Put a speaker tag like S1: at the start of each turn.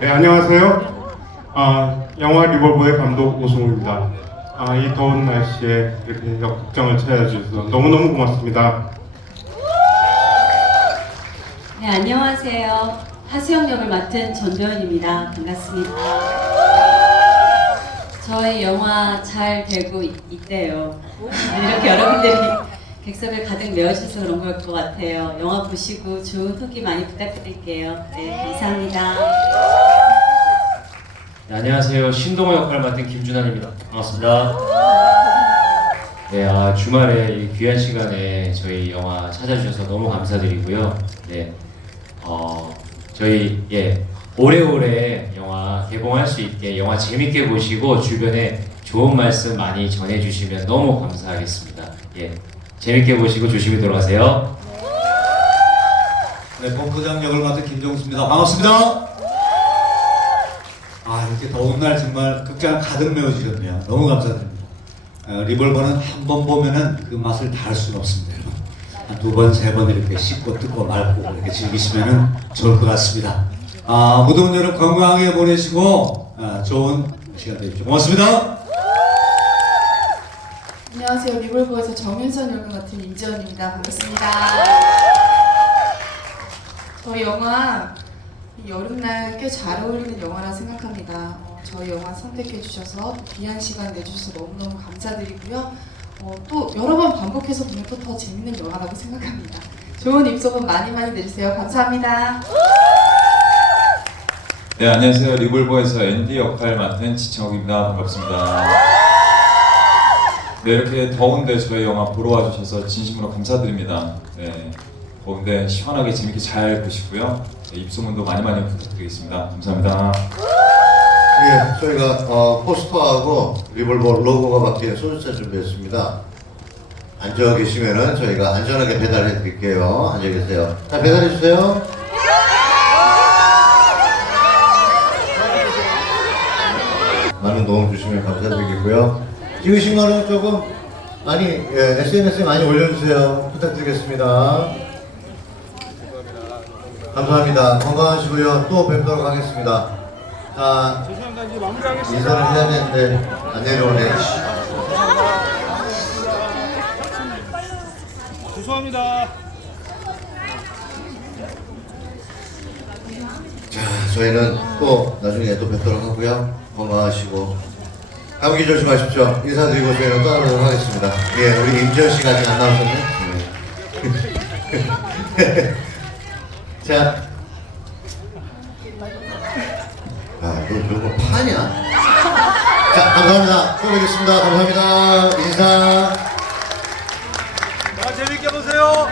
S1: 안녕하세요. 아, 영화 리볼버의 감독 오승우입니다. 아, 이 더운 날씨에 이렇게 역극장을 찾아주셔서 너무너무 고맙습니다.
S2: 네, 안녕하세요. 하수영 역을 맡은 전도연입니다. 반갑습니다. 저희 영화 잘 되고 있, 있대요. 이렇게 여러분들이 객석을 가득 메워주셔서 그런 걸 것 같아요. 영화 보시고 좋은 후기 많이 부탁드릴게요. 네, 감사합니다.
S3: 네, 안녕하세요. 신동호 역할을 맡은 김준환입니다. 반갑습니다. 네, 아, 주말에 이 귀한 시간에 저희 영화 찾아주셔서 너무 감사드리고요. 네, 어, 저희 예 오래오래 영화 개봉할 수 있게 영화 재밌게 보시고 주변에 좋은 말씀 많이 전해주시면 너무 감사하겠습니다. 예, 재밌게 보시고 조심히 돌아가세요.
S4: 네, 본부장 역을 맡은 김종수입니다. 반갑습니다. 아, 이렇게 더운 날 정말 극장 가득 메워주셨네요. 너무 감사드립니다. 어, 리볼버는 한 번 보면은 그 맛을 다알 수가 없습니다. 두 번, 세 번 이렇게 씻고 뜯고 말고 이렇게 즐기시면은 좋을 것 같습니다. 아, 모든 여러분 건강하게 보내시고 아, 좋은 시간 되십시오. 고맙습니다.
S5: 안녕하세요. 리볼버에서 정윤선 역을 맡은 임지연입니다. 반갑습니다. 저희 영화 이 여름날 꽤 잘 어울리는 영화라 생각합니다. 어, 저희 영화 선택해 주셔서 또 귀한 시간 내주셔서 너무너무 감사드리고요. 어, 또 여러 번 반복해서 보면 또 더 재밌는 영화라고 생각합니다. 좋은 입소문 많이 많이 내주세요. 감사합니다.
S6: 네, 안녕하세요. 리볼버에서 앤디 역할 맡은 지창욱입니다. 반갑습니다. 네, 이렇게 더운데 저희 영화 보러 와주셔서 진심으로 감사드립니다. 네, 더운데 시원하게 재밌게 잘 보시고요. 네, 입소문도 많이 많이 부탁드리겠습니다. 감사합니다.
S7: 예, 저희가 어, 포스터하고 리볼버 로고가 박힌 소주차 준비했습니다. 앉아 계시면은 저희가 안전하게 배달해 드릴게요. 앉아 계세요. 자, 배달해 주세요. 많은 도움 주시면 감사드리겠고요. 찍으신 거는 조금 많이 예, SNS에 많이 올려주세요. 부탁드리겠습니다. 감사합니다. 건강하시고요. 또 뵙도록 하겠습니다. 자, 인사를 해야 되는데 안 내려오네.
S1: 죄송합니다.
S7: 자, 저희는 또 나중에 또 뵙도록 하고요. 건강하시고 감기 조심하십시오. 인사드리고 저희는 떠나도록 하겠습니다. 예, 우리 임지현 씨가 아직 안 나오셨네. 네. 자, 아, 너 저거 파냐? 자, 감사합니다. 또 뵙겠습니다. 감사합니다. 인사.
S4: 자, 재밌게 보세요.